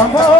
আমার